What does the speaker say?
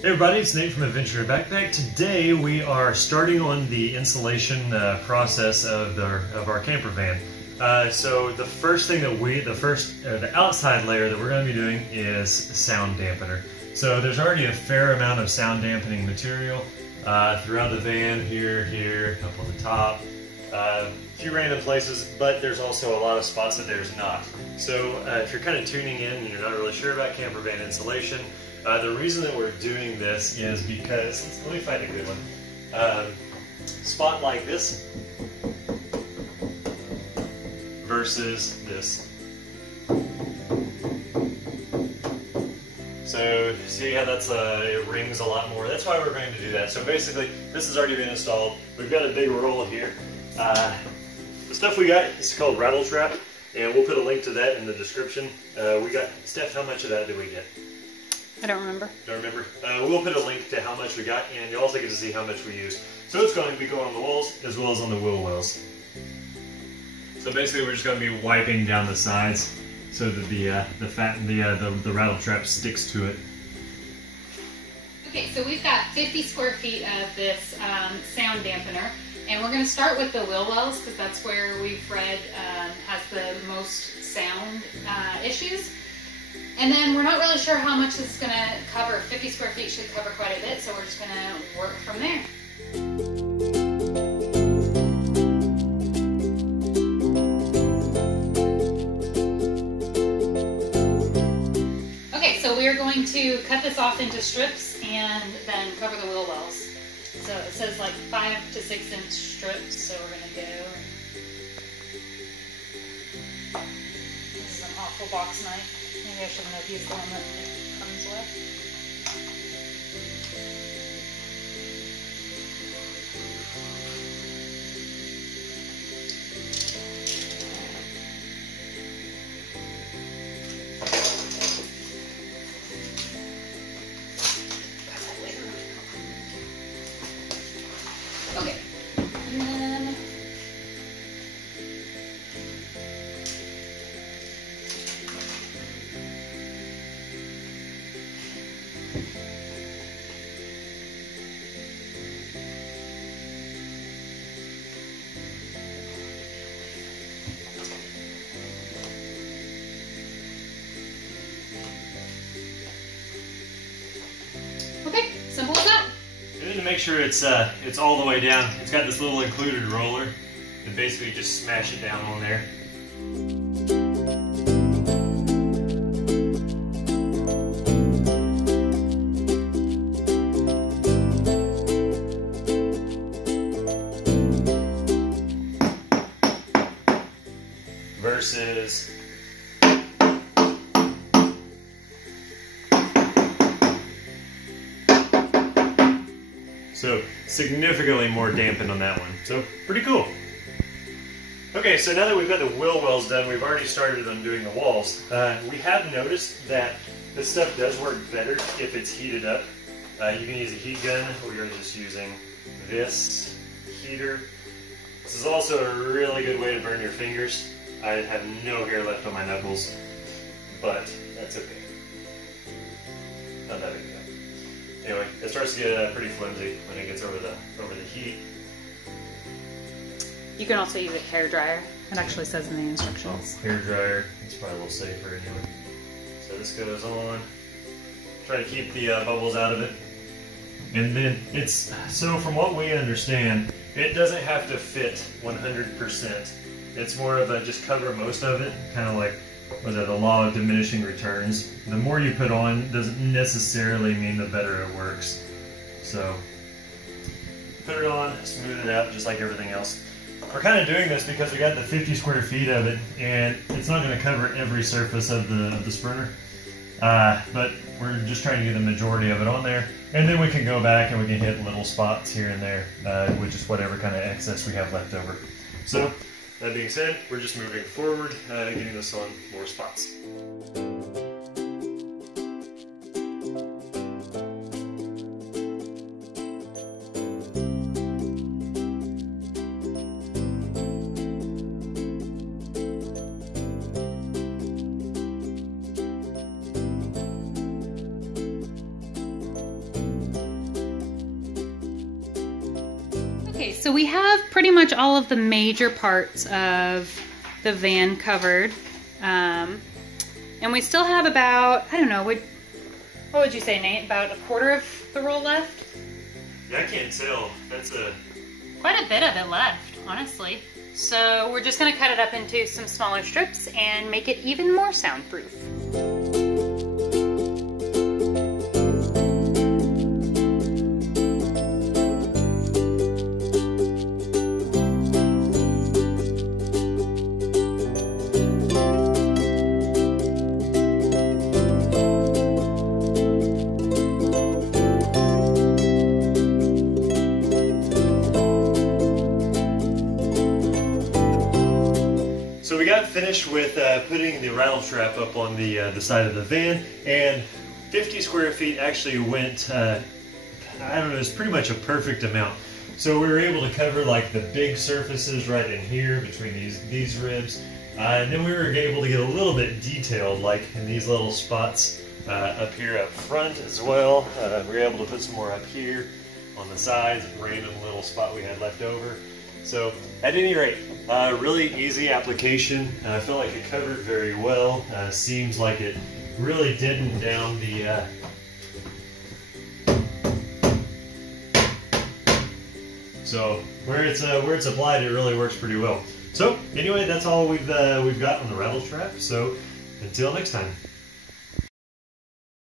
Hey everybody, it's Nate from Adventure Backpack. Today we are starting on the installation process of our camper van. So the first thing that the outside layer that we're going to be doing is sound dampener. So there's already a fair amount of sound dampening material throughout the van, here, up on the top, a few random places, but there's also a lot of spots that there's not. So if you're kind of tuning in and you're not really sure about camper van installation, the reason that we're doing this is because, let me find a good one. Spot like this versus this. So see how that's it rings a lot more. That's why we're going to do that. So basically, this has already been installed. We've got a big roll here. The stuff we got is called RattleTrap, and we'll put a link to that in the description. We got, Steph, how much of that did we get? I don't remember. Don't remember? We'll put a link to how much we got, and you also get to see how much we use. So it's going to be going on the walls as well as on the wheel wells. So basically, we're just going to be wiping down the sides so that the rattle trap sticks to it. Okay, so we've got 50 square feet of this sound dampener, and we're going to start with the wheel wells because that's where we've read has the most sound issues. And then we're not really sure how much this is going to cover. 50 square feet should cover quite a bit, so we're just going to work from there. Okay, so we're going to cut this off into strips and then cover the wheel wells. So it says like 5 to 6 inch strips, so we're going to go. This is an awful box knife. Maybe I shouldn't have used the one that it comes with. Okay. And then okay, simple as that. And then to make sure it's all the way down, it's got this little included roller, and basically just smash it down on there. Versus so significantly more dampened on that one. So pretty cool. Okay, so now that we've got the wheel wells done, we've already started on doing the walls. We have noticed that this stuff does work better if it's heated up. You can use a heat gun, or you're just using this heater. This is also a really good way to burn your fingers. I have no hair left on my knuckles, but that's okay. Not that big a deal. Anyway, it starts to get pretty flimsy when it gets over the heat. You can also use a hair dryer. It actually says in the instructions. Oh, hair dryer. It's probably a little safer anyway. So this goes on. Try to keep the bubbles out of it. And then it's, so from what we understand, it doesn't have to fit 100%. It's more of a just cover most of it, kind of like, what is that, the law of diminishing returns. The more you put on doesn't necessarily mean the better it works. So put it on, smooth it out just like everything else. We're kind of doing this because we got the 50 square feet of it, and it's not going to cover every surface of the sprinter. But we're just trying to get the majority of it on there, and then we can go back and we can hit little spots here and there with just whatever kind of excess we have left over. So that being said, we're just moving forward, getting this on more spots. Okay, so we have pretty much all of the major parts of the van covered. And we still have about, I don't know, what would you say, Nate? About a quarter of the roll left? Yeah, I can't tell. That's quite a bit of it left, honestly. So we're just gonna cut it up into some smaller strips and make it even more soundproof. So we got finished with putting the rattle trap up on the side of the van, and 50 square feet actually went, I don't know, it's pretty much a perfect amount. So we were able to cover like the big surfaces right in here between these ribs, and then we were able to get a little bit detailed like in these little spots up here up front as well. We were able to put some more up here on the sides, a random little spot we had left over. So at any rate, really easy application. I felt like it covered very well. Seems like it really didn't down the so where it's applied, it really works pretty well. So anyway, that's all we've got on the rattle trap. So until next time.